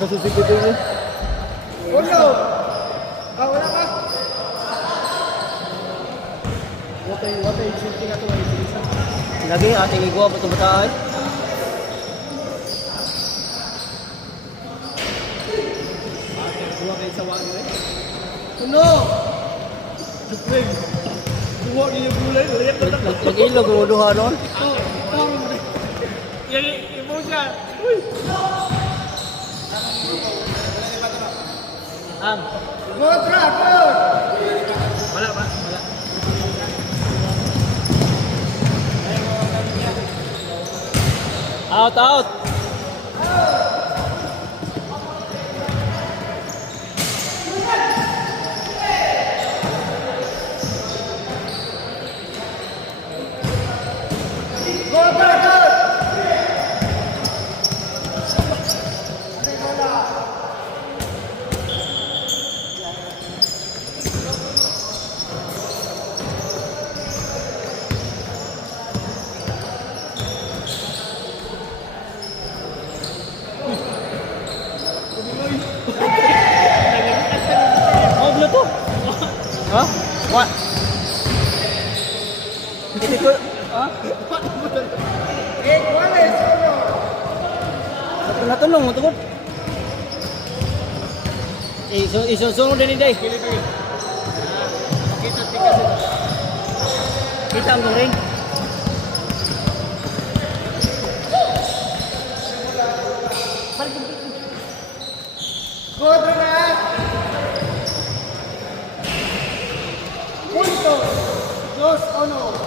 Nasusikip yun. Uno! Ah, wala ka? Watay, shooting ato ay isa. Lagi, ating igwa pa itong bataay. Dua kayo sa wagi eh. Uno! Supring! Duwa niyo yung gulay, lihat na lang. Nag-ilog ang uduha doon. Yang ibu siya. Uy! Ang. Kontra! Wala ba? Wala. Out, out! Oh, to? Ha? What? Hindi ko... Ha? Natulong mo tugod. Isusunod din day. Kita ang ring. Kontra na! Punto! 2-1.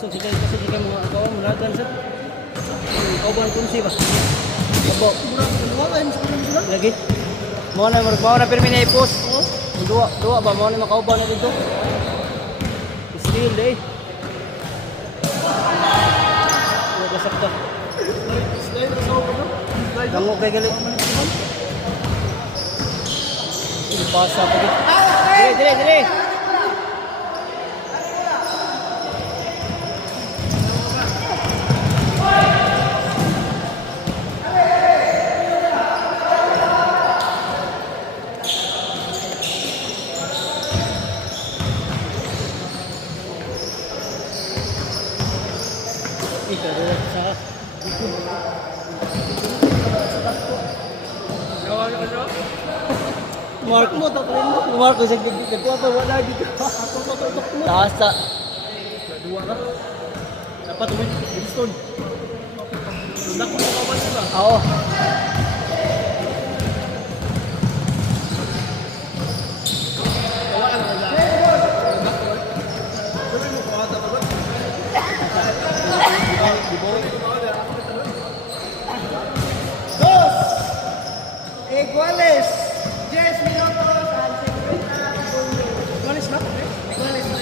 Kasi jika mga kawan mulakan sa kauban kunsi ba? Opo. Lagi. Mo na permi na ipos. Dua ba mo na makauban na dito? Still day. Wala sakto. Dango kay gali. Pasa pa dito. Dire. Ito dito sa Mark mo to mo. Mark ko sa gid ko to wala dito. Taas sa Dua ka? Dapat win Winston. Sundak mo ka ba sila? Oo. Kawalan ka dyan. Sabi mo kawalan ka ba? Dos iguales 10 minutos al 50 segundos. Iguales na? Iguales na.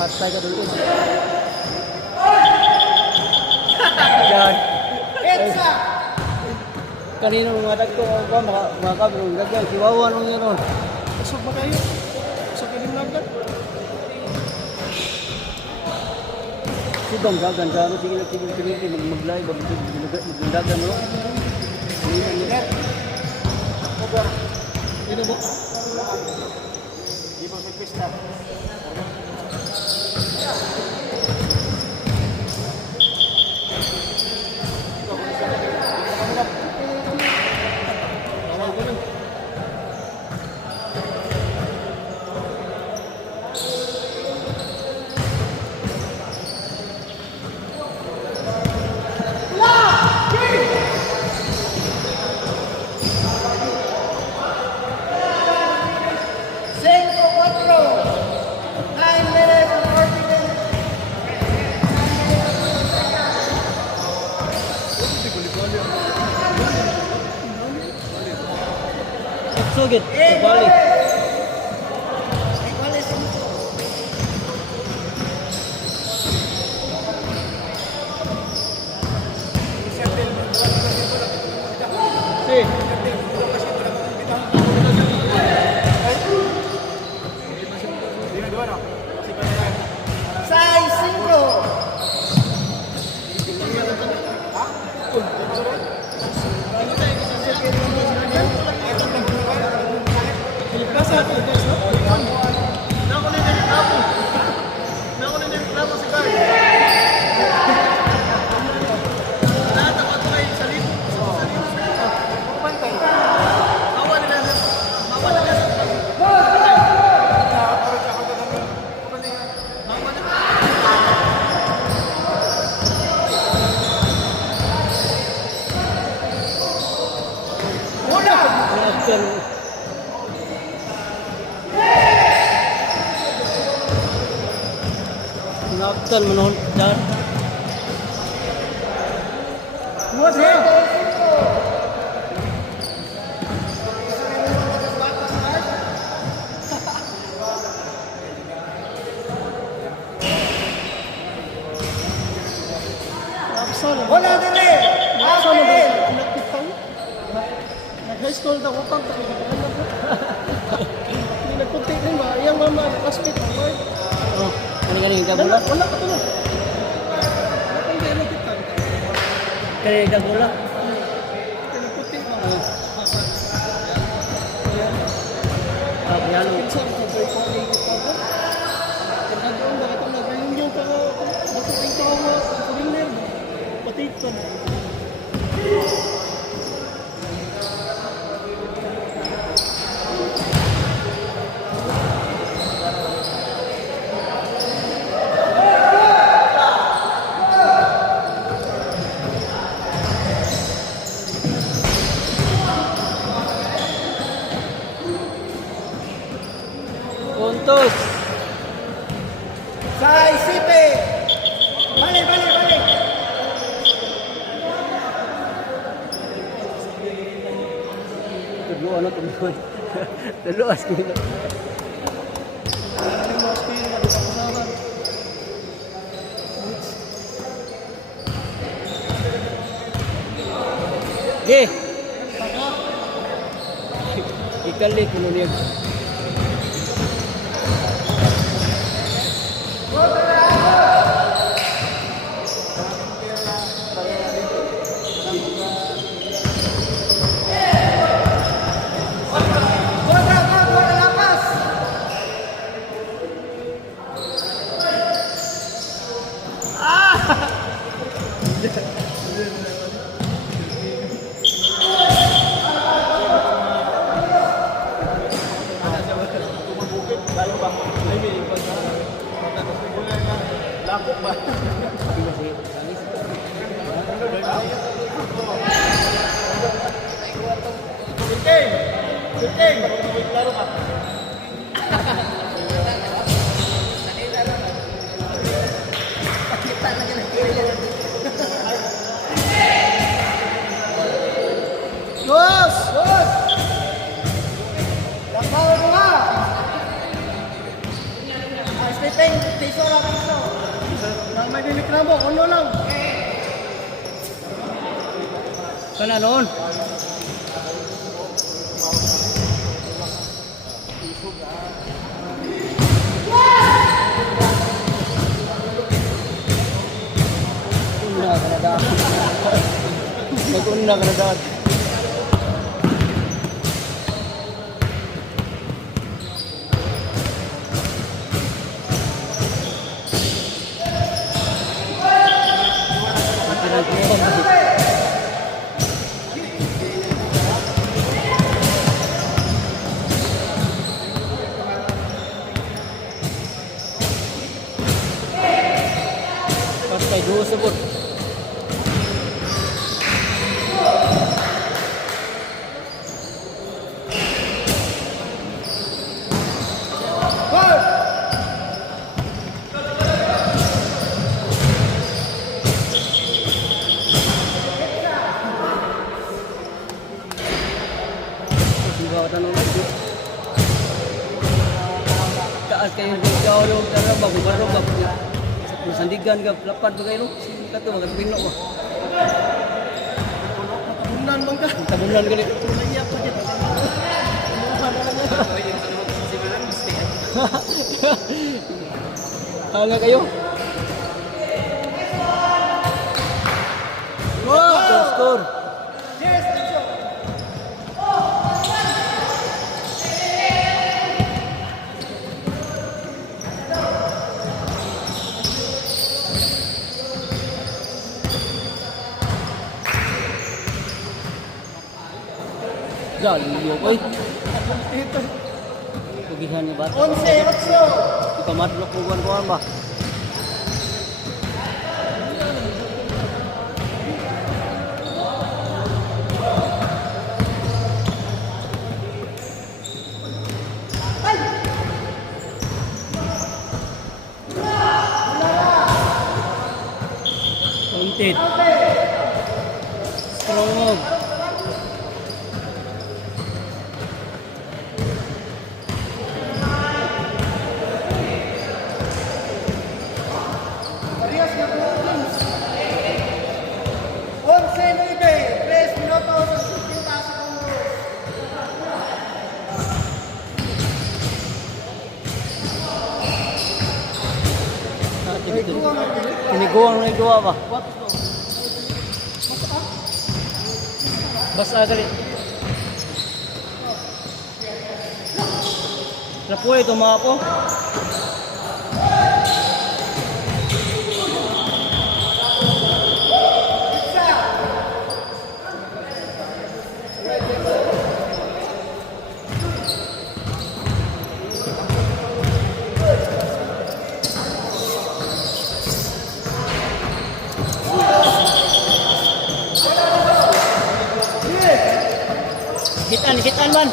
Patay ka dulu. Yan. Etsa! Kanino mga dagko ko mga kabro dagko kiwawa nung yun. Pasok ba kayo? Sa kilim lang ka? Sidong dagan sa tigil mag-live magdagan no. Dito ba? Di ba sa pista? Sugit. Bali. Iguales. Si. Size 5. After. After manon dan. What's it? Wala din eh! Apel! High school daw ko pang hindi nagpunti din ba? Iyang mama, hospital ko. Oh, kani ka bola. Wala ka tulo. Wala kang dito kita. Kani ka bola. Nagpunti ba? Ah, yalo. Kinsa ko ba ko ni kita ba? Nagdoon ba ito nagayon yung ka bakit ang tawa foreigner ba? Pati ka na. Puntos. Size 7. Balik, balik, balik. Tudlo ano tudlo. Tudlo as kita. Ang mas pin na sa kasama. Ge. Ikali kuno niya. Buat lapas. Bos, bos. Lampaw mo nga. Sleeping, piso lang piso. Nang may dinikramo, ano lang. Kana noon. Una kana da. Mag-una kana da. Pastay dua sebut. Gol. Bawa tanong lagi. Taas kayo ikaw yung tarang bago sandigan ka lapad ba kayo? Kato magpino mo. Tabunan bang ka? Tabunan gali. Naiyak pa dyan. Hala kayo. Score. Yes, let's go. Jaliyo koy. Pagihan ni bata. 11-8. Ipamatlok ko kuan ba? Content. Strong. Arias na Philippines. 11-9. 3 minutos at 50 segundos. Tiniguan na iguwa ba? Basta dali. Napuwi ito mga po. Hitan man.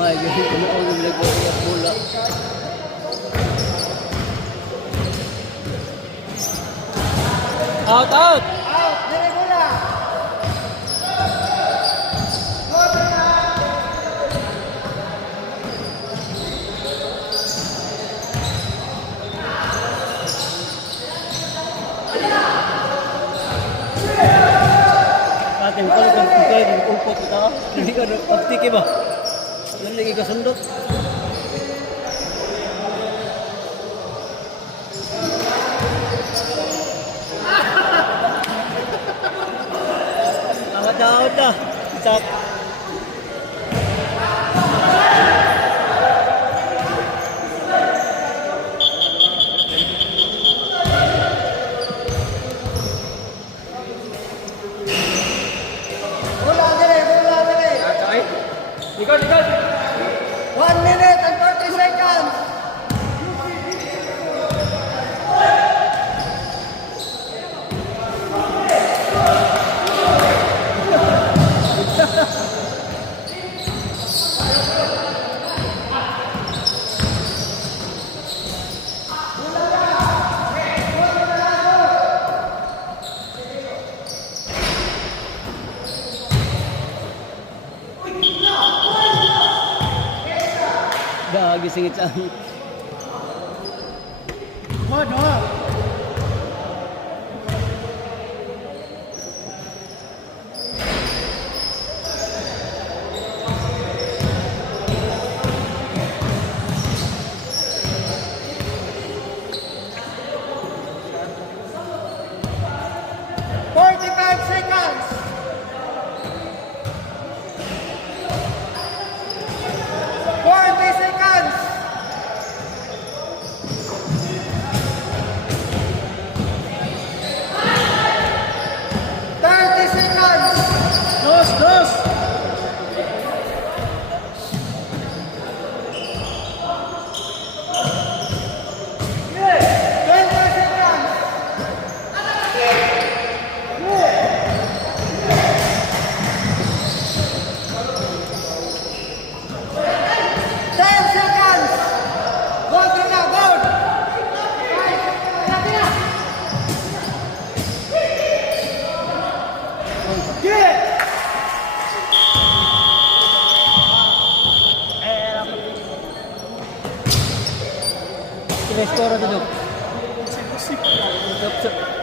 May gani ano ang nagbuhat bola. Out. Out. Dire bola. Atin kalau kan kita di umpot kita. Hindi ka optike ba? Yan lagi kasundot. Awat dah. Cak. Bola dire. 1 minute and 30 seconds. Dah gisingit sa. Bola. Seconds. Kina score dito. Sip-sip. Yup,